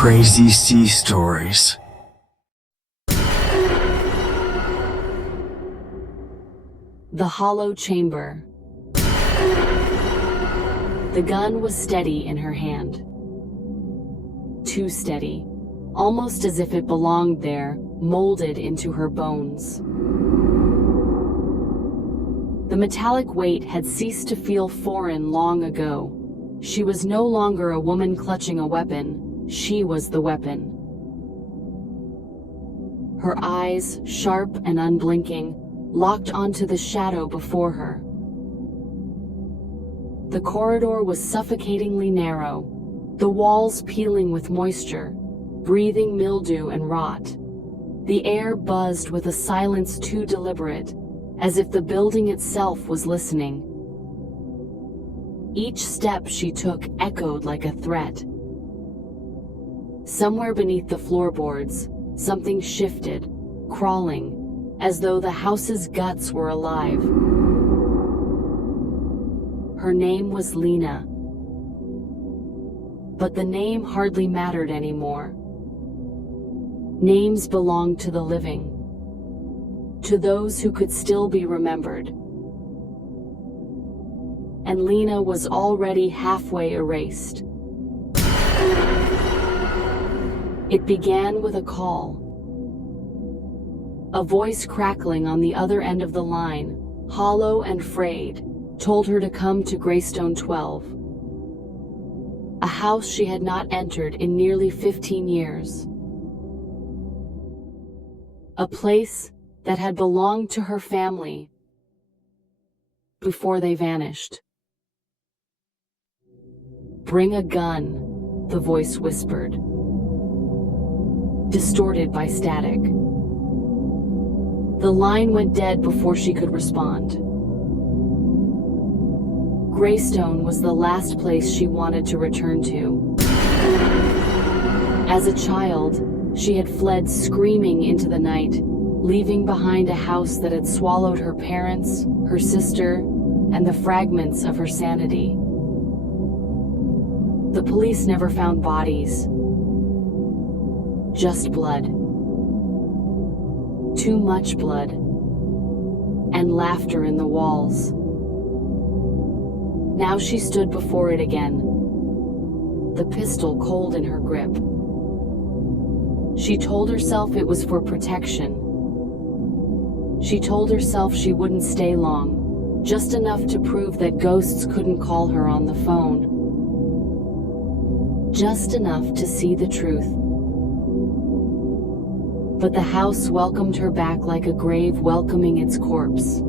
Crazy Sea Stories. The hollow chamber. The gun was steady in her hand. Too steady, almost as if it belonged there, molded into her bones. The metallic weight had ceased to feel foreign long ago. She was no longer a woman clutching a weapon. She was the weapon. Her eyes, sharp and unblinking, locked onto the shadow before her. The corridor was suffocatingly narrow, the walls peeling with moisture, breathing mildew and rot. The air buzzed with a silence too deliberate, as if the building itself was listening. Each step she took echoed like a threat. Somewhere beneath the floorboards, something shifted, crawling, as though the house's guts were alive. Her name was Lena. But the name hardly mattered anymore. Names belonged to the living, to those who could still be remembered. And Lena was already halfway erased. It began with a call. A voice crackling on the other end of the line, hollow and frayed, told her to come to Greystone 12. A house she had not entered in nearly 15 years. A place that had belonged to her family before they vanished. "Bring a gun," the voice whispered, distorted by static. The line went dead before she could respond. Greystone was the last place she wanted to return to. As a child, she had fled screaming into the night, leaving behind a house that had swallowed her parents, her sister, and the fragments of her sanity. The police never found bodies. Just blood. Too much blood. And laughter in the walls. Now she stood before it again, the pistol cold in her grip. She told herself it was for protection. She told herself she wouldn't stay long, just enough to prove that ghosts couldn't call her on the phone. Just enough to see the truth. But the house welcomed her back like a grave welcoming its corpse.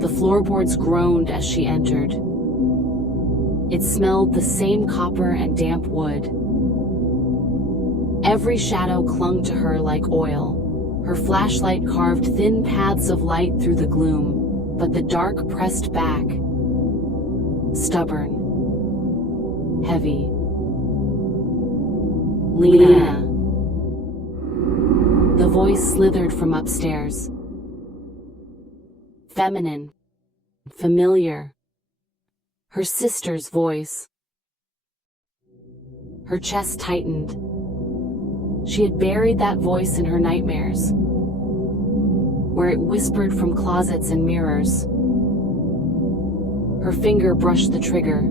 The floorboards groaned as she entered. It smelled the same copper and damp wood. Every shadow clung to her like oil. Her flashlight carved thin paths of light through the gloom, but the dark pressed back. Stubborn. Heavy. "Lena." The voice slithered from upstairs. Feminine. Familiar. Her sister's voice. Her chest tightened. She had buried that voice in her nightmares, where it whispered from closets and mirrors. Her finger brushed the trigger.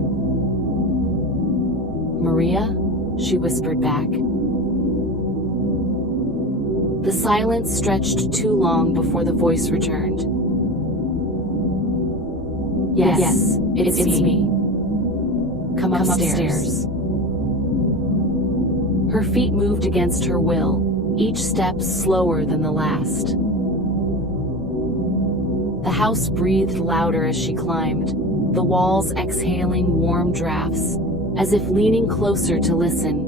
"Maria?" she whispered back. The silence stretched too long before the voice returned. Yes, it's me. Come upstairs. Her feet moved against her will, each step slower than the last. The house breathed louder as she climbed, the walls exhaling warm drafts, as if leaning closer to listen.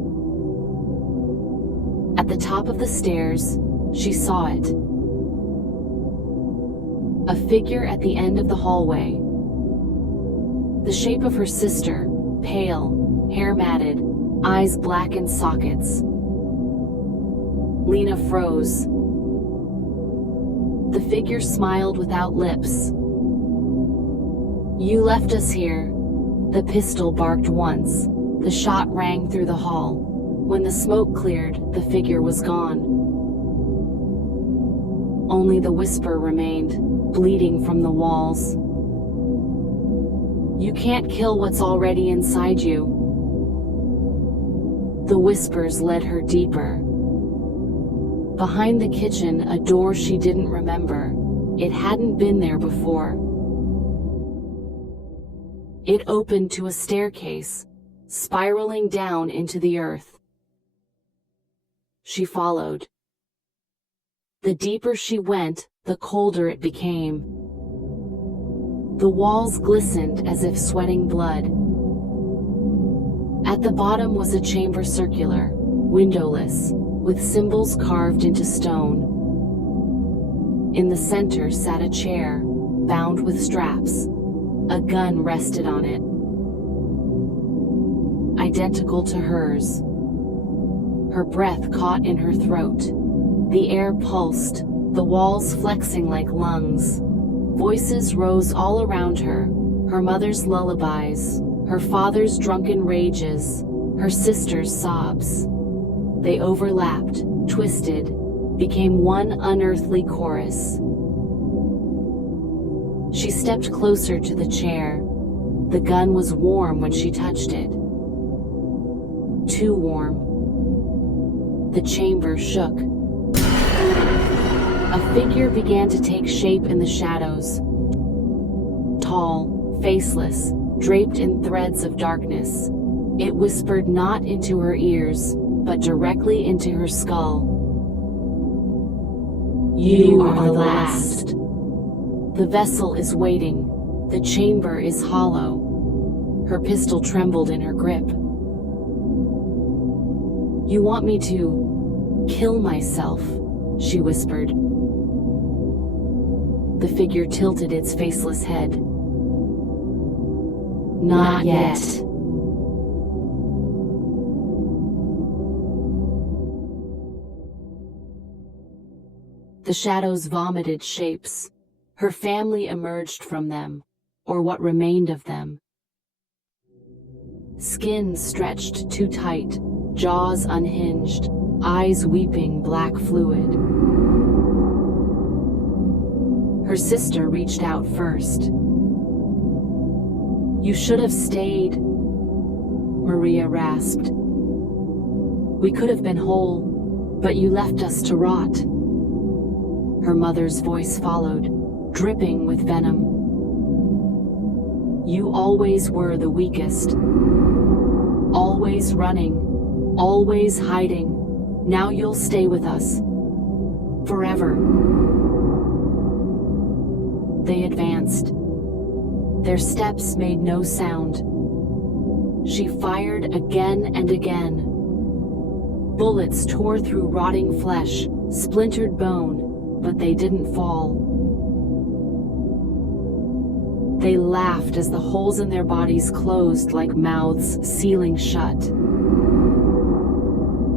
At the top of the stairs, she saw it. A figure at the end of the hallway. The shape of her sister, pale, hair matted, eyes black in sockets. Lena froze. The figure smiled without lips. You left us here. The pistol barked once. The shot rang through the hall. When the smoke cleared, the figure was gone. Only the whisper remained, bleeding from the walls. You can't kill what's already inside you. The whispers led her deeper. Behind the kitchen, a door she didn't remember. It hadn't been there before. It opened to a staircase, spiraling down into the earth. She followed. The deeper she went, the colder it became. The walls glistened as if sweating blood. At the bottom was a chamber circular, windowless, with symbols carved into stone. In the center sat a chair, bound with straps. A gun rested on it. Identical to hers. Her breath caught in her throat. The air pulsed, the walls flexing like lungs. Voices rose all around her, her mother's lullabies, her father's drunken rages, her sister's sobs. They overlapped, twisted, became one unearthly chorus. She stepped closer to the chair. The gun was warm when she touched it. Too warm. The chamber shook. A figure began to take shape in the shadows. Tall, faceless, draped in threads of darkness. It whispered not into her ears, but directly into her skull. You are the last. The vessel is waiting. The chamber is hollow. Her pistol trembled in her grip. You want me to kill myself, she whispered. The figure tilted its faceless head. Not yet. The shadows vomited shapes. Her family emerged from them, or what remained of them. Skin stretched too tight, jaws unhinged, eyes weeping black fluid. Her sister reached out first. You should have stayed, Maria rasped. We could have been whole, but you left us to rot. Her mother's voice followed, dripping with venom. You always were the weakest. Always running, always hiding. Now you'll stay with us. Forever. They advanced. Their steps made no sound. She fired again and again. Bullets tore through rotting flesh, splintered bone, but they didn't fall. They laughed as the holes in their bodies closed like mouths sealing shut.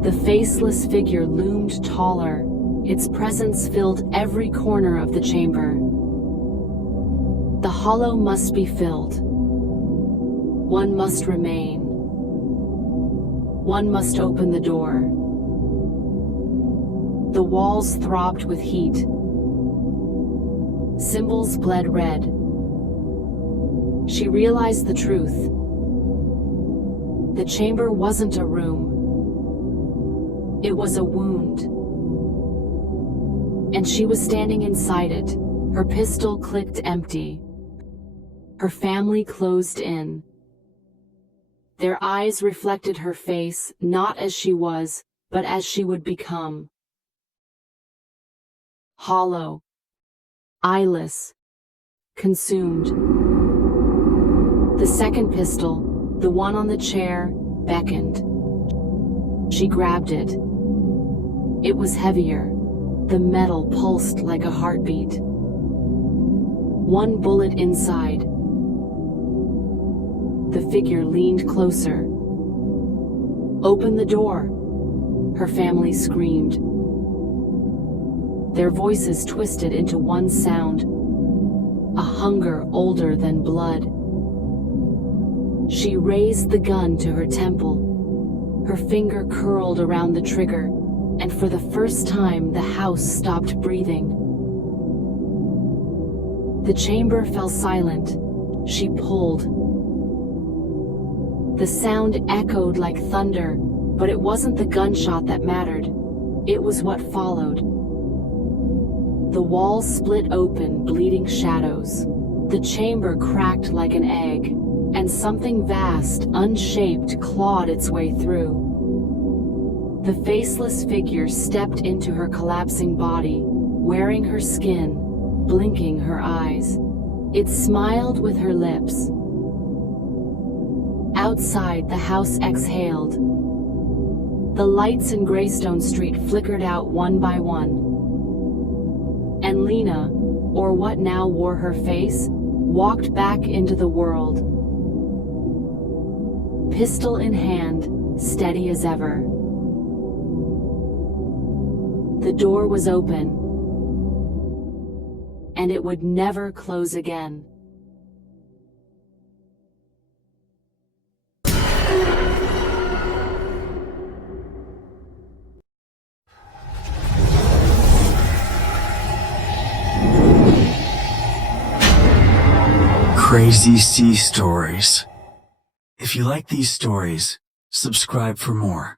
The faceless figure loomed taller. Its presence filled every corner of the chamber. The hollow must be filled. One must remain. One must open the door. The walls throbbed with heat. Symbols bled red. She realized the truth. The chamber wasn't a room. It was a wound. And she was standing inside it. Her pistol clicked empty. Her family closed in. Their eyes reflected her face, not as she was, but as she would become. Hollow. Eyeless. Consumed. The second pistol, the one on the chair, beckoned. She grabbed it. It was heavier. The metal pulsed like a heartbeat. One bullet inside. The figure leaned closer. Open the door, her family screamed. Their voices twisted into one sound. a hunger older than blood. She raised the gun to her temple. Her finger curled around the trigger, and for the first time the house stopped breathing. The chamber fell silent. She pulled. The sound echoed like thunder, but it wasn't the gunshot that mattered. It was what followed. The walls split open, bleeding shadows. The chamber cracked like an egg, and something vast, unshaped, clawed its way through. The faceless figure stepped into her collapsing body, wearing her skin, blinking her eyes. It smiled with her lips. Outside, the house exhaled. The lights in Greystone Street flickered out one by one. And Lena, or what now wore her face, walked back into the world. Pistol in hand, steady as ever. The door was open, and it would never close again. Crazy Sea Stories. If you like these stories, subscribe for more.